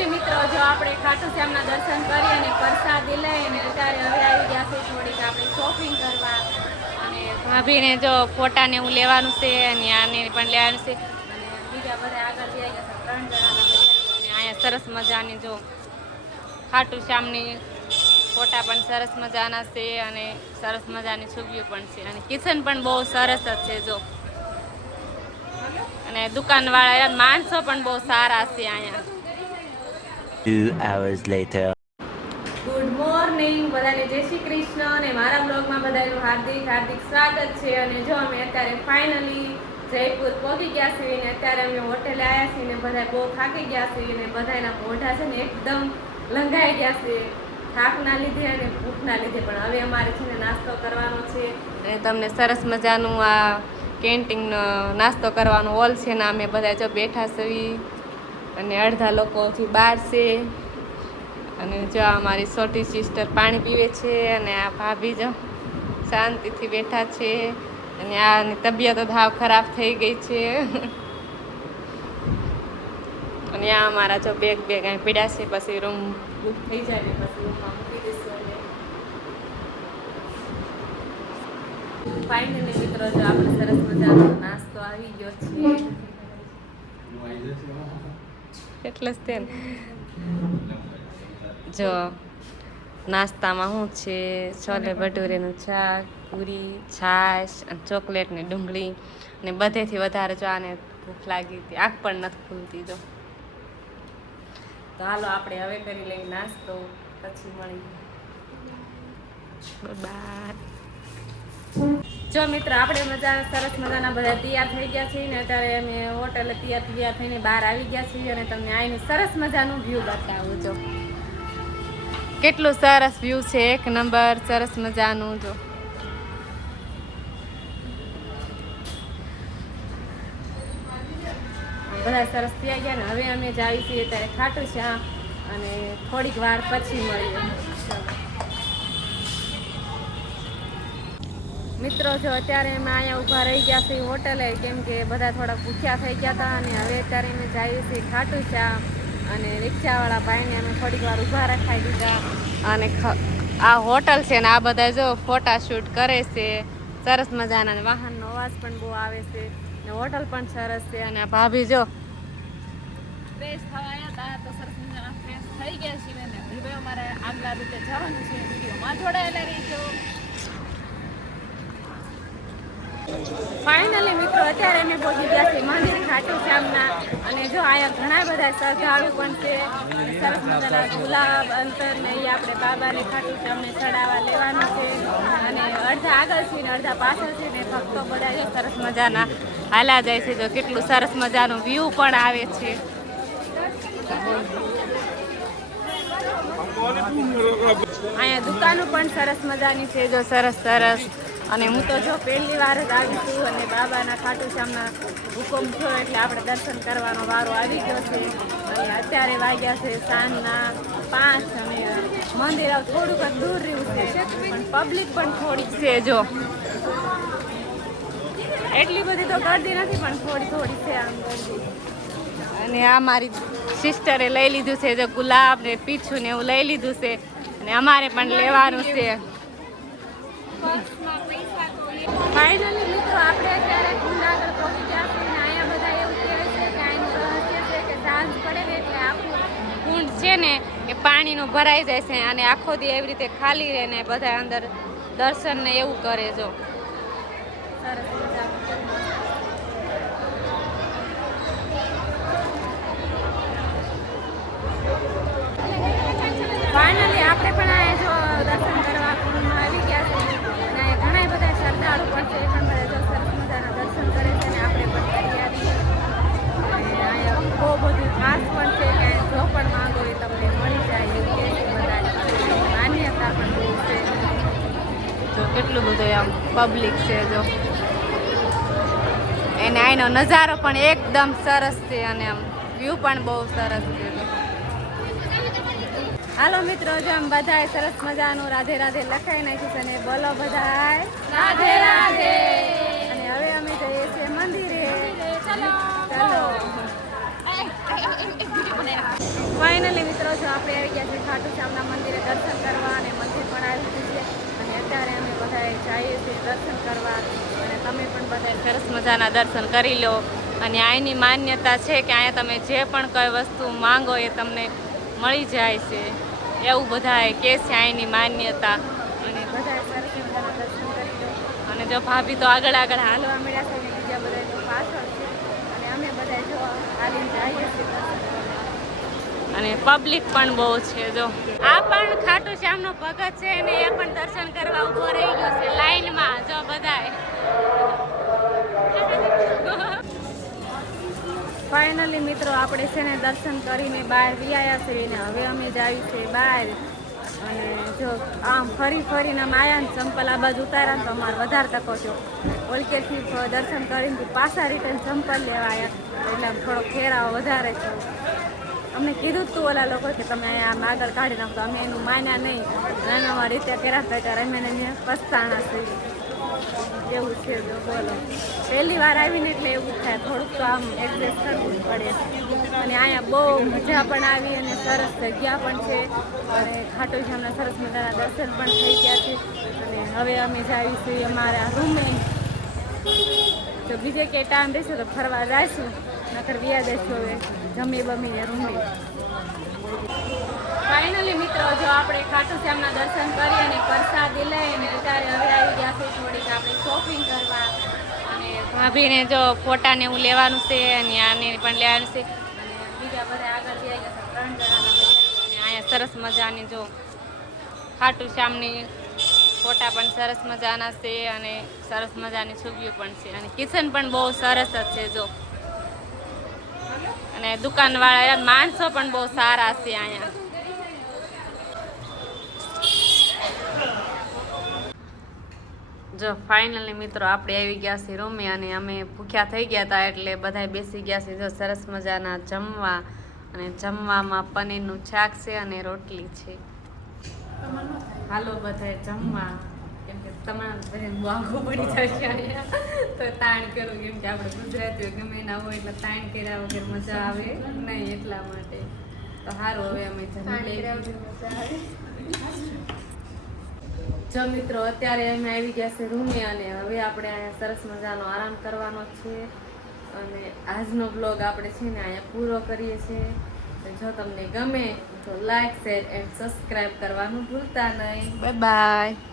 Finally મિત્રો જો આપણે ખાટુ શ્યામના દર્શન કરી અને પ્રસાદી લઈ અને અત્યારે હવે આવી ગયા છે થોડીક આપણે શોપિંગ કરવા અને ભાભીને જો ફોટા ને એવું લેવાનું છે અને આને પણ લેવાનું છે અને બીજા બધા આગળ જઈ ગયા છે 3 જણાના અને અહીંયા સરસ મજાની જો ખાટુ શ્યામની ફોટા પણ સરસ મજાના છે અને સરસ મજાની છબીઓ પણ છે અને કિચન પણ બહુ સરસ જ છે જો અને દુકાનવાળા માણસો પણ બહુ સારા છે અહીંયા 2 hours later. ગુડ મોર્નિંગ બધાને જય શ્રી કૃષ્ણ અને મારા બ્લોગમાં બધાનું હાર્દિક હાર્દિક સ્વાગત છે અને જો અમે અત્યારે ફાઇનલી જયપુર પહોંચી ગયા છીએ અને અત્યારે અમે હોટેલે આવ્યા છીએ ને બધા બહુ થાકી ગયા છીએ અને બધાના મોઢા છે ને એકદમ લંઘાઈ ગયા છે થાકના લીધે અને ભૂખના લીધે પણ હવે અમારે છે ને નાસ્તો કરવાનો છે અને તમને સરસ મજાનું આ કેન્ટીનનો નાસ્તો કરવાનો હોલ છે ને અમે બધા જો બેઠા છીએ અને અડધા લોકો હજી બહાર છે અને જો અમારી છોટી સિસ્ટર પાણી પીવે છે અને આ ભાભી જો શાંતિથી બેઠા છે અને આની તબિયત હાવ ખરાબ થઈ ગઈ છે અને આ અમારા જો બેગ અહીં પીડ્યા છે પછી રૂમ બુક થઈ જાય ને પછી રૂમમાં મૂકી દઈશું અને ફાઇનલી મિત્રો જો આપણે સરસ મજાનો નાસ્તો આવી ગયો છે એટલે જ તે જો નાસ્તામાં શું છે છોલે ભટુરેનું શાક પૂરી છાશ અને ચોકલેટ ને ડુંગળી ને બધેથી વધારે જો આને ભૂખ લાગી હતી આંખ પણ નથી ખુલતી જો તો હાલો આપણે હવે કરી લઈએ નાસ્તો પછી મળીએ બાય જો મિત્રો આપણે સરસ મજાના બધા તૈયાર થઈ ગયા છીએ ને અત્યારે અમે હોટલે તૈયાર થઈને બહાર આવી ગયા છીએ અને તમને આવીને સરસ મજાનું વ્યૂ બતાવું જો કેટલું સરસ વ્યૂ છે એક નંબર સરસ મજાનું જો બધા સરસ થઈ ગયા ને હવે અમે જાવી છીએ ત્યારે ખાટુ શ્યામ અને થોડીક વાર પછી મળીએ મિત્રો જો અત્યારે અમે અહીંયા ઊભા રહી ગયા છીએ હોટલે કેમ કે બધા થોડા ભૂખ્યા થઈ ગયા હતા અને હવે અત્યારે અમે જઈએ છીએ ખાટુ શ્યામ અને રિક્ષાવાળા ભાઈને અમે થોડીક વાર ઊભા રખાઈ દીધા અને આ હોટલ છે ને આ બધા જો ફોટા શૂટ કરે છે સરસ મજાના અને વાહનનો અવાજ પણ બહુ આવે છે ને હોટલ પણ સરસ છે અને આ ભાભી જો ફ્રેશ થવા આવ્યા હતા તો સરસ મજાના ફ્રેશ થઈ ગયા છીએ ને ભાઈ અમારે આગલા રીતે જવાનું છે વિડીયોમાં જોડાયેલા રહીજો ફાઇનલી મિત્રો અત્યારે અમે પહોંચી ગયા છીએ મંદિર ખાટુ શ્યામના અને જો અહીંયા ઘણા બધા શ્રદ્ધાળુ પણ છે અને સરસ મજાના ગુલાબ અંતર ને એ આપણે બાબાને ખાટુ શ્યામને ચડાવવા લેવાનું છે અને અડધા આગળ છે ને અડધા પાછળ છે ને ભક્તો બધા જો સરસ મજાના હાલા જાય છે જો કેટલું સરસ મજાનું વ્યૂ પણ આવે છે અહીંયા દુકાનો પણ સરસ મજાની છે જો સરસ સરસ અને હું તો જો પહેલી વાર જ આવી છું અને બાબાના ખાટુ શ્યામના હુકમ થયો એટલે આપણે દર્શન કરવાનો વારો આવી ગયો છે અને અત્યારે વાગ્યા છે સાંજના 5 અને મંદિર થોડુંક જ દૂર રહ્યું છે પણ પબ્લિક પણ થોડીક છે જો એટલી બધી તો ગરદી નથી પણ થોડી છે આમ ગરદી અને આ મારી સિસ્ટરે લઈ લીધું છે જો ગુલાબ ને પીછું ને એવું લઈ લીધું છે અને અમારે પણ લેવાનું છે ફાઇનલી મિત્રો આપણે અત્યારે જૂનાગઢ પહોંચી ગયા છીએ અને અહીંયા બધા એવું કહે છે કે અહીંનું રહસ્ય છે કે સાંજ પડે ને એટલે આખું કુંડ છે ને એ પાણીનું ભરાઈ જાય છે અને આખો દી એવી રીતે ખાલી રહે ને બધા અંદર દર્શન ને એવું કરે જો સરસ ફાઇનલી આપણે પણ આ જો દર્શન કરવા કુંડમાં આવી ગયા છે અને ઘણા બધા શ્રદ્ધાળુ પણ છે એ પણ બધા જો સરસ મજાના દર્શન કરે છે અને આપણે પણ કરી આવીએ અને અહીંયા બહુ બધું ખાસ પણ છે કે જો પણ માંગો એ તમને મળી જાય એવું કે બધા માન્યતા પણ બહુ છે જો કેટલું બધું આમ પબ્લિક છે જો એને અહીંનો નજારો પણ એકદમ સરસ છે અને આમ વ્યૂ પણ બહુ સરસ છે હાલો મિત્રો જો આમ બધાએ સરસ મજાનું રાધે રાધે લખાઈ નાખ્યું છે અને બોલો બધાય રાધે રાધે અને હવે અમે જઈએ છીએ મંદિરે ચલો ચલો ફાઇનલી મિત્રો જો આપણે આવી ગયા છે ખાટુ શ્યામના મંદિરે દર્શન કરવા અને મંદિર પણ આવી ગયું છે અને અત્યારે અમે બધાએ જઈએ છીએ દર્શન કરવા અને તમે પણ બધાએ સરસ મજાના દર્શન કરી લો અને અહીંની માન્યતા છે કે અહીંયા તમે જે પણ કઈ વસ્તુ માંગો એ તમને મળી જાય છે એવું બધાએ કહે છે અહીંની માન્યતા અને બધાએ સરસ મજાના દર્શન કરી લો અને જો ભાભી તો આગળ આગળ હાલવા મળ્યા છે અને બીજા બધા તો પાછળ છે અને અમે બધા જો હાલીને જઈએ છીએ દર્શન કરવા અને પબ્લિક પણ બહુ છે જો આ પણ ખાટુ શ્યામનો ભગત છે અને એ પણ દર્શન કરવા ઊભો રહી ગયો છે લાઈનમાં જો બધાએ ફાઇનલી મિત્રો આપણે છે ને દર્શન કરીને બહાર આવ્યા છીએ ને હવે અમે જઈએ છીએ બહાર અને જો આમ ફરીને અમે આવ્યા ને ચંપલ આ બાજુ ઉતાર્યા ને તો અમારે વધારે તકો છો ઓલકેથી દર્શન કરીને પાછા રિટર્ન ચંપલ લેવા આવ્યા એટલે આમ થોડો ફેરાવો વધારે છે અમને કીધું તું ઓલા લોકો કે તમે અહીંયા આગળ કાઢી નાખતો અમે એનું માન્યા નહીં નાના રીતે કરાતા ત્યારે અમે એને પસ્તાણા છીએ એવું છે જો બોલો પહેલી વાર આવીને એટલે એવું થાય થોડુંક તો આમ એડજસ્ટ કરવું જ પડે અને અહીંયા બહુ મજા પણ આવી અને સરસ જગ્યા પણ છે અને ખાટુ શ્યામના સરસ મજાના દર્શન પણ થઈ ગયા છે અને હવે અમે જઈએ છીએ અમારા રૂમે તો બીજે ક્યાંય ટાઈમ રહેશે તો ફરવા જઈશું નકર વ્યા દઈશું હવે જમી બમીને રૂમે ફાઇનલી મિત્રો જો આપણે ખાટુ શ્યામના દર્શન કરી અને પ્રસાદી લઈને અત્યારે હવે આવી ગયા છે થોડીક આપણે શોપિંગ કરવા અને ભાભીને જો ફોટાને એવું લેવાનું છે અને આને પણ લેવાનું છે અને બીજા બધા આગળ જઈ ગયા છે 3 જણાના અને અહીંયા સરસ મજાની જો ખાટુ શ્યામની ફોટા પણ સરસ મજાના છે અને સરસ મજાની છબીઓ પણ છે અને કિચન પણ બહુ સરસ જ છે જો અને દુકાનવાળા માણસો પણ બહુ સારા છે અહીંયા જો ફાઇનલી મિત્રો આપણે આવી ગયા છીએ રૂમે અને અમે ભૂખ્યા થઈ ગયા હતા એટલે બધા બેસી ગયા છે જો સરસ મજાના જમવા અને જમવામાં પનીરનું શાક છે અને રોટલી છે હાલો બધા જમવા કેમ કે તમારા બધાને વાઘું પડી જશે અહીંયા તો તાણ કરું કેમ કે આપણે ગુજરાતીઓ ગમે ના હોય એટલે તાણ કર્યા વગર મજા આવે નહીં એટલા માટે તો સારું હવે અમે જમી લઈએ જો મિત્રો અત્યારે અમે આવી ગયા છે રૂમે અને હવે આપણે અહીંયા સરસ મજાનો આરામ કરવાનો છે અને આજનો બ્લોગ આપણે છે ને અહીંયા પૂરો કરીએ છીએ જો તમને ગમે તો લાઈક શેર એન્ડ સબસ્ક્રાઈબ કરવાનું ભૂલતા નહીં બાય બાય